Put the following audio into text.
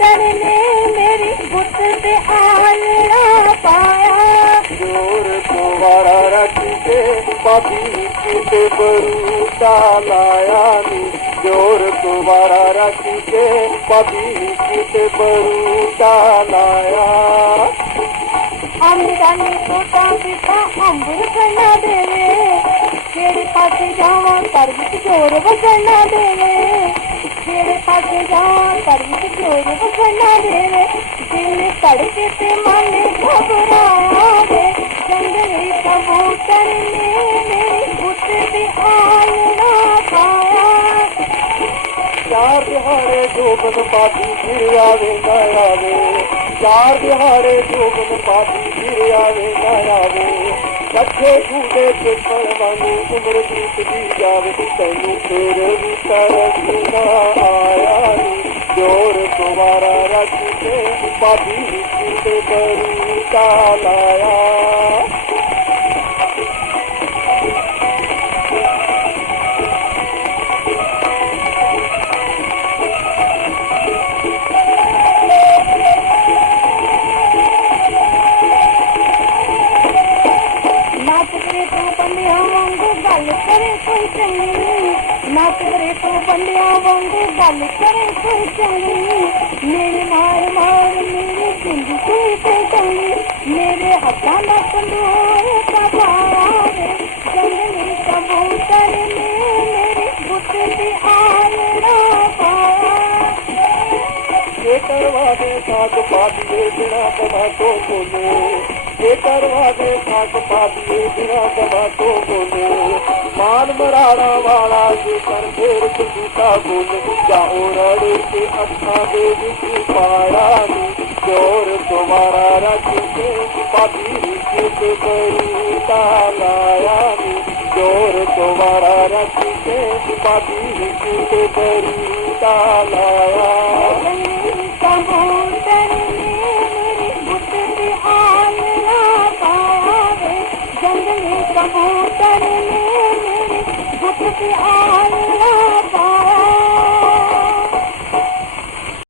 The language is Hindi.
करने मेरी बुत पे आलरा पाया जोर को वारा रख के पापी किसे बरूता लाया नी जोर को वारा रख के पापी किसे बरूता लाया আমি জানি তোটা পিঠা আম্বুর খানা দেবে কেড়ে পাশে যাওয়া তার কিছু জোর तेरे आगे जा पड़ी जोर बना देवे दिल तड़के ते मन घबरा दे जंगली कबूतर ने मेरी भूत भी आलना खाया चार दिहाड़े जोबन पाती फिर आवे ना आवे चार दिहाड़े जोबन पाती फिर आवे ना ਕੱਠੇ ਕੂਦੇ ਚੱਪਣ ਵਾਂਗੂ ਉਮਰ ਬੀਤਦੀ ਜਾਵੇ ਤੈਨੂੰ ਫੇਰ ਵੀ ਤਰਸ ਨਾ ਆਇਆ ਨੀ ਜੋਰ ਦੁਬਾਰਾ ਰੱਖ ਕੇ ਪਾਪੀ ਕਿਤੇ ਬਰੂ ਲਾਇਆ गल करे कोई चंगी ना करे तो बंदिया वांगू गल करे कोई चंगी। मेरे मार मार, मेरे जिंद कोई कोई चंगी। मेरे हथा ना कंदूर कबार जंगली कबूतर में, मेरे बुत भी आलड़ा पाया ये करवा दे साथ बात बिना कमा तो बोलो ये करवा दे साग पादिए, बिना दवा तो बोले। मान मराड़ा वाला ये कर फेर झूठा बोले। जाओ रड़े के अखा दे पाया चोर तुम्हारा रख के पापी के लाया चोर तुम्हारा रख के पापी के बरूटा लाया கர்ப்பூட்டனே